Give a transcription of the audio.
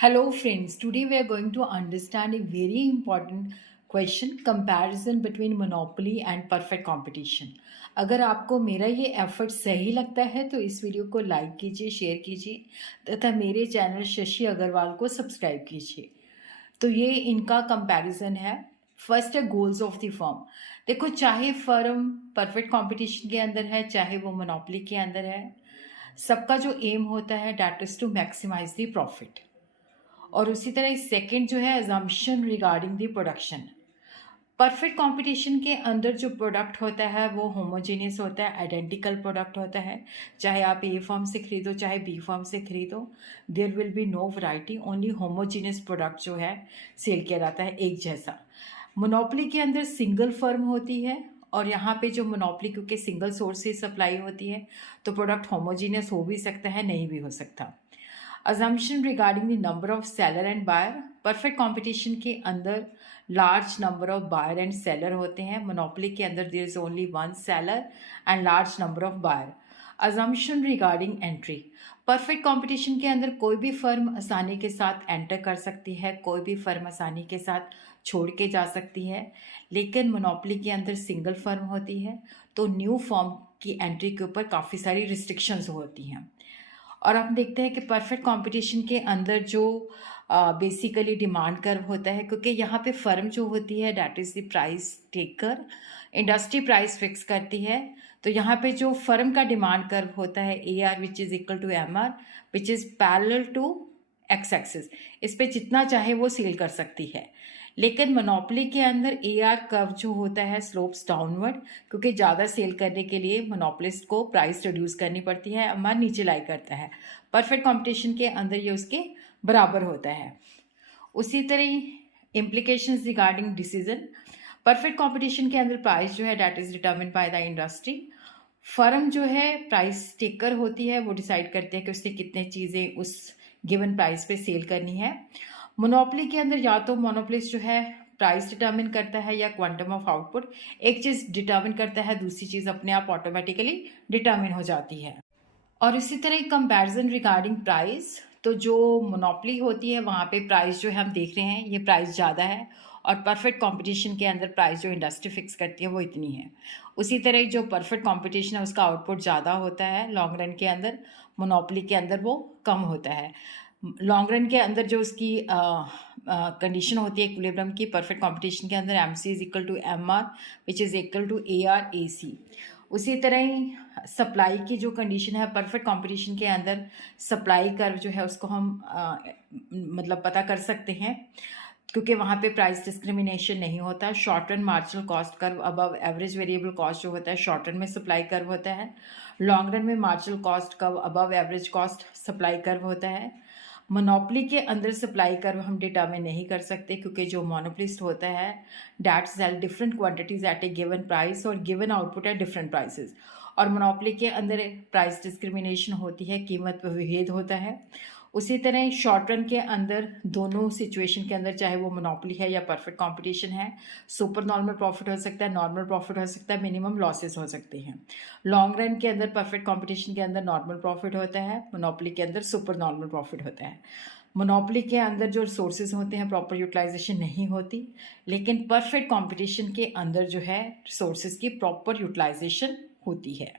Hello friends, today we are going to understand a very important question comparison between monopoly and perfect competition. अगर आपको मेरा ये effort सही लगता है तो इस वीडियो को लाइक कीजिए, शेयर कीजिए तथा मेरे चैनल शशि अग्रवाल को सब्सक्राइब कीजिए। तो ये इनका कंपैरिजन है। फर्स्ट है गोल्स ऑफ द फर्म। देखो, चाहे फर्म परफेक्ट कंपटीशन के अंदर है चाहे वो मोनोपोली के अंदर है, सबका जो एम होता है that is to maximize the profit. और उसी तरह सेकंड जो है assumption regarding the production. Perfect competition के अंदर जो प्रोडक्ट होता है वो होमोजेनियस होता है, आइडेंटिकल प्रोडक्ट होता है। चाहे आप ए फर्म से खरीदो चाहे बी फर्म से खरीदो, there will be no variety, only homogeneous product जो है सेल किया जाता है एक जैसा। मोनोपोली के अंदर सिंगल फर्म होती है और यहाँ पे जो मोनोपोली क्योंकि सिंगल सोर्स से सप्लाई होती है तो प्रोडक्ट होमोजीनियस हो भी सकता है, नहीं भी हो सकता। assumption regarding the number of seller and buyer। Perfect competition के अंदर large number of buyer and seller होते हैं, मोनोपोली के अंदर there is only one seller and large number of buyer. assumption regarding entry. परफेक्ट कंपटीशन के अंदर कोई भी फर्म आसानी के साथ एंटर कर सकती है, कोई भी फर्म आसानी के साथ छोड़ के जा सकती है, लेकिन मोनोपोली के अंदर सिंगल फर्म होती है तो न्यू फर्म की एंट्री के ऊपर काफ़ी सारी रिस्ट्रिक्शंस होती हैं। और हम देखते हैं कि परफेक्ट कंपटीशन के अंदर जो बेसिकली डिमांड कर्व होता है, क्योंकि यहाँ पे फर्म जो होती है that is the price taker, industry price fix करती है। तो यहाँ पे जो फर्म का डिमांड कर्व होता है A R which is equal to M R which is parallel to X axis, इस पर जितना चाहे वो सेल कर सकती है। लेकिन मोनोपोली के अंदर ए आर कर्व जो होता है स्लोप्स डाउनवर्ड, क्योंकि ज़्यादा सेल करने के लिए मोनोपोलिस्ट को प्राइस रिड्यूस करनी पड़ती है, अमार नीचे लाई करता है। परफेक्ट कंपटीशन के अंदर ये उसके बराबर होता है। उसी तरह implications regarding decision. Perfect competition के अंदर प्राइस जो है that is determined by the industry. Firm जो है प्राइस टेकर होती है, वो डिसाइड करते हैं कि उसने कितने चीज़ें उस गिवन प्राइस पे सेल करनी है। मोनोपोली के अंदर या तो मोनोपोलिस्ट जो है प्राइस डिटर्मिन करता है या क्वांटम ऑफ आउटपुट, एक चीज़ डिटर्मिन करता है दूसरी चीज़ अपने आप ऑटोमेटिकली डिटर्मिन हो जाती है। और इसी तरह कंपैरिजन रिगार्डिंग प्राइस, तो जो मोनोपोली होती है वहाँ पे प्राइस जो है हम देख रहे हैं ये प्राइस ज़्यादा है, और परफेक्ट कंपटीशन के अंदर प्राइस जो इंडस्ट्री फिक्स करती है वो इतनी है। उसी तरह जो परफेक्ट कंपटीशन है उसका आउटपुट ज़्यादा होता है लॉन्ग रन के अंदर, मोनोपोली के अंदर वो कम होता है। लॉन्ग रन के अंदर जो उसकी कंडीशन होती है इक्विलिब्रियम की, परफेक्ट कंपटीशन के अंदर M C is equal to M R which is equal to A R A C. उसी तरह ही सप्लाई की जो कंडीशन है परफेक्ट कंपटीशन के अंदर, सप्लाई कर्व जो है उसको हम मतलब पता कर सकते हैं क्योंकि वहाँ पे प्राइस डिस्क्रिमिनेशन नहीं होता। Short run marginal cost curve above average variable cost जो होता है शॉर्ट रन में सप्लाई कर्व होता है। लॉन्ग रन में marginal cost curve above average cost supply curve होता है। मोनोपोली के अंदर सप्लाई कर्व हम डिटर्मिन नहीं कर सकते क्योंकि जो मोनोपोलिस्ट होता है that sell different quantities at a given price और given output at different prices. और मोनोपोली के अंदर प्राइस डिस्क्रिमिनेशन होती है, कीमत पर विभेद होता है। उसी तरह शॉर्ट रन के अंदर दोनों सिचुएशन के अंदर चाहे वो मोनोपोली है या परफेक्ट कंपटीशन है, सुपर नॉर्मल प्रॉफिट हो सकता है, नॉर्मल प्रॉफिट हो सकता है, मिनिमम लॉसेस हो सकते हैं। लॉन्ग रन के अंदर परफेक्ट कंपटीशन के अंदर नॉर्मल प्रॉफिट होता है, मोनोपोली के अंदर सुपर नॉर्मल प्रॉफिट होता है। मोनोपोली के अंदर जो रिसोर्सेज होते हैं प्रॉपर यूटिलाइजेशन नहीं होती, लेकिन परफेक्ट कंपटीशन के अंदर जो है रिसोर्सेज की प्रॉपर यूटिलाइजेशन होती है।